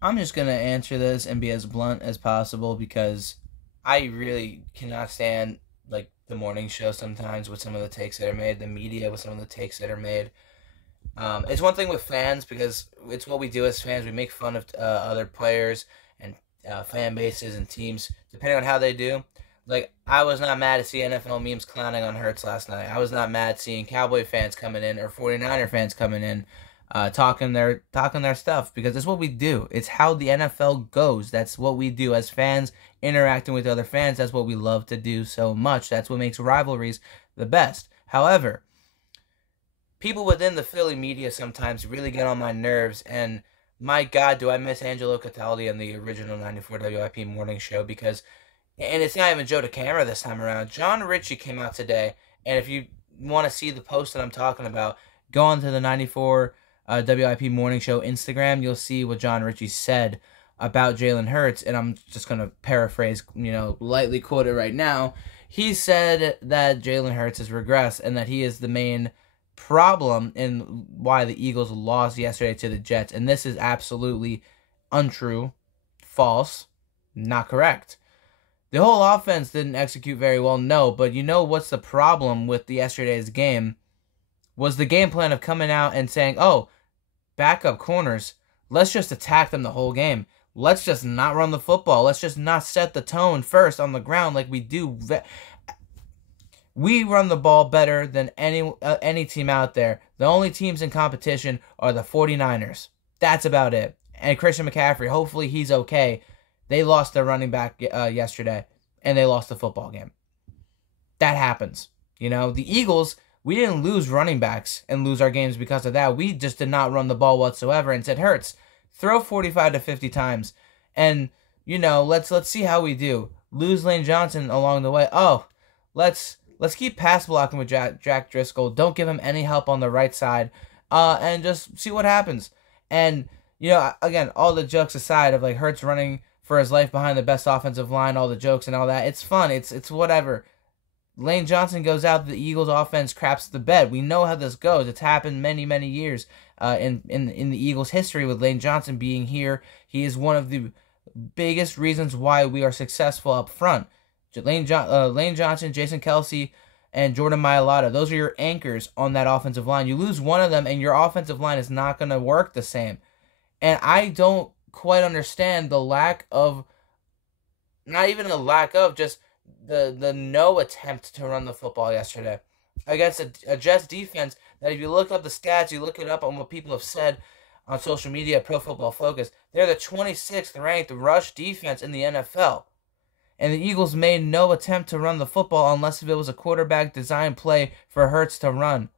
I'm just going to answer this and be as blunt as possible because I really cannot stand like the morning show sometimes with some of the takes that are made, the media with some of the takes that are made. It's one thing with fans because it's what we do as fans. We make fun of other players and fan bases and teams depending on how they do. Like I was not mad to see NFL memes clowning on Hurts last night. I was not mad seeing Cowboy fans coming in or 49er fans coming in talking their stuff because it's what we do. It's how the NFL goes. That's what we do as fans interacting with other fans. That's what we love to do so much. That's what makes rivalries the best. However, people within the Philly media sometimes really get on my nerves, and my God, do I miss Angelo Cataldi and the original 94 WIP morning show because, and it's not even Joe DeCamera this time around. John Ritchie came out today, and if you want to see the post that I'm talking about, go on to the 94 WIP morning show Instagram. You'll see what John Ritchie said about Jalen Hurts, and I'm just going to paraphrase, lightly quote it right now. He said that Jalen Hurts has regressed and that he is the main problem in why the Eagles lost yesterday to the Jets. And this is absolutely untrue, false, not correct. The whole offense didn't execute very well, no, but you know what's the problem with yesterday's game was the game plan of coming out and saying, oh, backup corners, let's just attack them the whole game. Let's just not run the football. Let's just not set the tone first on the ground like we do. We run the ball better than any team out there. The only teams in competition are the 49ers. That's about it. And Christian McCaffrey, hopefully he's okay. They lost their running back yesterday, and they lost the football game. That happens. The Eagles, we didn't lose running backs and lose our games because of that. We just did not run the ball whatsoever and said, Hurts, throw 45 to 50 times. And, let's see how we do. Lose Lane Johnson along the way. Oh, let's keep pass blocking with Jack Driscoll. Don't give him any help on the right side. And just see what happens. And, again, all the jokes aside of, Hurts running for his life behind the best offensive line, all the jokes and all that, it's fun. It's whatever. Lane Johnson goes out, the Eagles offense craps the bed. We know how this goes. It's happened many, many years in the Eagles' history with Lane Johnson being here. He is one of the biggest reasons why we are successful up front. Lane Johnson, Jason Kelsey, and Jordan Mailata. Those are your anchors on that offensive line. You lose one of them, and your offensive line is not going to work the same. And I don't quite understand the lack of, not even a lack of, just the no attempt to run the football yesterday against a Jets defense that if you look up the stats, you look it up on what people have said on social media, Pro Football Focus, they're the 26th ranked rush defense in the NFL. And the Eagles made no attempt to run the football unless if it was a quarterback design play for Hurts to run.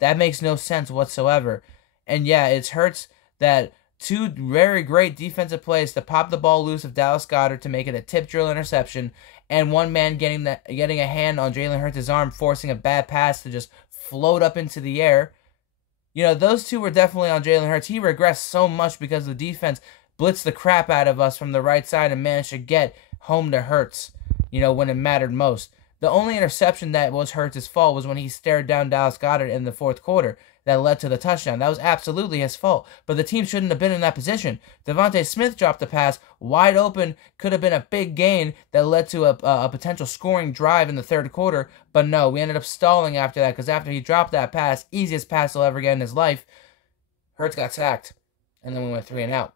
That makes no sense whatsoever. And yeah, it's Hurts that two very great defensive plays to pop the ball loose of Dallas Goedert to make it a tip drill interception, and one man getting a hand on Jalen Hurts' arm, forcing a bad pass to just float up into the air. Those two were definitely on Jalen Hurts. He regressed so much because the defense blitzed the crap out of us from the right side and managed to get home to Hurts, when it mattered most. The only interception that was Hurts' fault was when he stared down Dallas Goedert in the fourth quarter that led to the touchdown. That was absolutely his fault. But the team shouldn't have been in that position. Devontae Smith dropped the pass wide open. Could have been a big gain that led to a potential scoring drive in the third quarter. But no, we ended up stalling after that because after he dropped that pass, easiest pass he'll ever get in his life, Hurts got sacked. And then we went 3-and-out.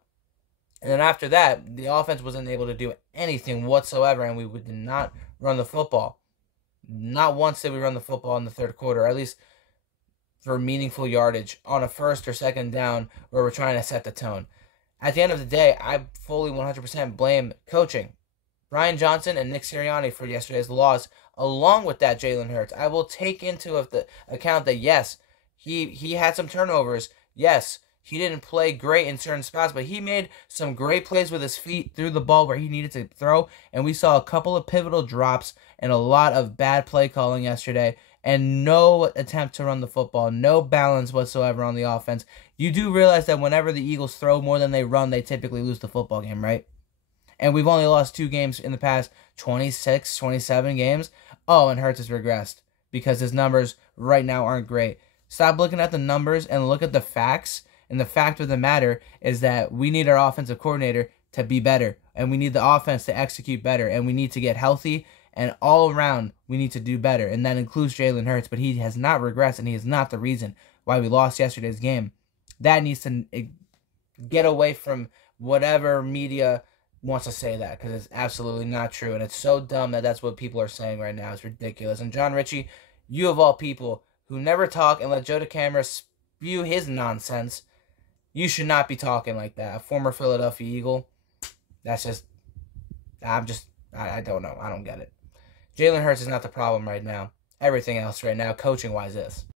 And then after that, the offense wasn't able to do anything whatsoever, and we did not run the football. Not once did we run the football in the third quarter, or at least for meaningful yardage on a first or second down where we're trying to set the tone. At the end of the day, I fully 100% blame coaching. Brian Johnson and Nick Sirianni for yesterday's loss, along with that Jalen Hurts. I will take into account that, yes, he had some turnovers. Yes, he didn't play great in certain spots, but he made some great plays with his feet through the ball where he needed to throw, and we saw a couple of pivotal drops and a lot of bad play calling yesterday, and no attempt to run the football, no balance whatsoever on the offense. You do realize that whenever the Eagles throw more than they run, they typically lose the football game, right? And we've only lost 2 games in the past 26, 27 games. Oh, and Hurts has regressed because his numbers right now aren't great. Stop looking at the numbers and look at the facts And the fact of the matter is that we need our offensive coordinator to be better, and we need the offense to execute better, and we need to get healthy, and all around we need to do better, and that includes Jalen Hurts, but he has not regressed, and he is not the reason why we lost yesterday's game. That needs to get away from whatever media wants to say that, because it's absolutely not true, and it's so dumb that that's what people are saying right now. It's ridiculous. And John Ritchie, you of all people who never talk and let Joe DeCamara spew his nonsense, you should not be talking like that. A former Philadelphia Eagle, that's just, I don't know. I don't get it. Jalen Hurts is not the problem right now. Everything else right now, coaching-wise, is.